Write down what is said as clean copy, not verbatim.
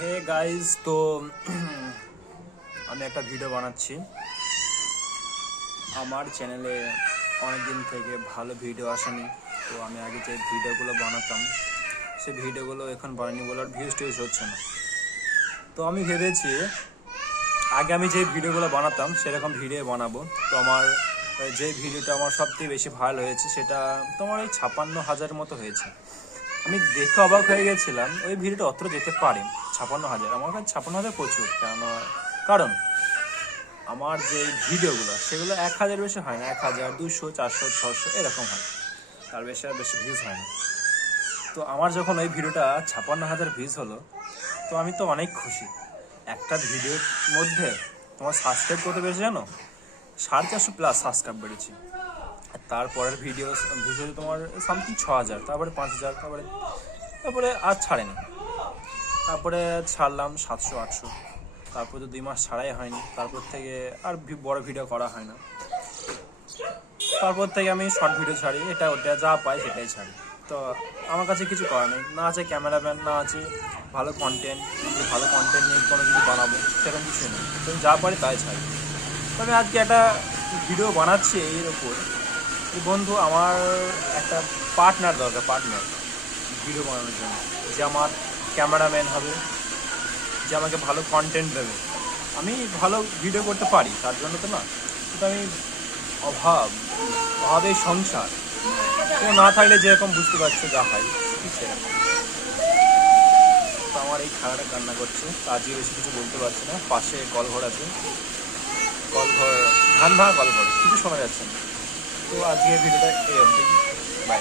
Hey guys, তো আমি একটা ভিডিও বানাচ্ছি। আমার চ্যানেলে অনেকদিন থেকে ভালো ভিডিও আসেনি, তো আমি আগে যে ভিডিওগুলো বানাতাম সেই ভিডিওগুলো এখন বানাইনি বলে আর ভিউজ টিউজ হচ্ছে না। তো আমি ভেবেছি আগে আমি যে ভিডিওগুলো বানাতাম সেরকম ভিডিও বানাবো। তো আমার যে ভিডিওটা আমার সবথেকে বেশি ভাইরাল হয়েছে সেটা তোমার এই 56,000 মতো হয়েছে। আমি দেখে অবাক হয়ে গেছিলাম, ওই ভিডিওটা অত যেতে পারে 56,000। আমার কাছে 56,000 প্রচুর, কারণ আমার যে ভিডিওগুলো সেগুলো 1,000 বেশি হয় না, 1,000, 200, 400, 600 এরকম হয়, তার বেশি আর বেশি ভিউজ হয় না। তো আমার যখন ওই ভিডিওটা 56,000 ভিউজ হলো, তো আমি তো অনেক খুশি। একটা ভিডিওর মধ্যে তোমার সাবস্ক্রাইব করতে পেরেছে জানো, 450+ সাবস্ক্রাইব বেড়েছে। তারপরের ভিডিও তোমার সামথিং 6,000, তারপরে 5,000, তারপরে আর ছাড়েনি। তারপরে ছাড়লাম 700, 800, তারপর তো 2 মাস ছাড়াই হয়নি। তারপর থেকে আর বড় ভিডিও করা হয় না। তারপর থেকে আমি শর্ট ভিডিও ছাড়ি, এটা ওটা যা পাই সেটাই ছাড়ি। তো আমার কাছে কিছু করার নেই, না আছে ক্যামেরাম্যান, না আছে ভালো কন্টেন্ট, যে ভালো কন্টেন্ট নিয়ে কোনো কিছু বানাবো সেরকম কিছু নেই। তো আমি যা পারি তাই ছাড়ি। তবে আজকে একটা ভিডিও বানাচ্ছি এর ওপর, বন্ধু আমার একটা পার্টনার দরকার, পার্টনার ভিডিও বানানোর জন্য, যে আমার ক্যামেরাম্যান হবে, যে আমাকে ভালো কন্টেন্ট দেবে। আমি ভালো ভিডিও করতে পারি তার জন্য তো না, কিন্তু আমি অভাবে সংসার, তো না থাকলে যেরকম বুঝতে পারছো যা হয় সেরকম। তো আমার এই খালাটা কান্না করছে, আজকে বেশি কিছু বলতে পারছি না। পাশে কলঘর আছে, কলঘর ধান ভাঙা কলঘর, কিছু শোনা যাচ্ছে না। তো আজকে ভিডিওটা এই অবধি, বাই।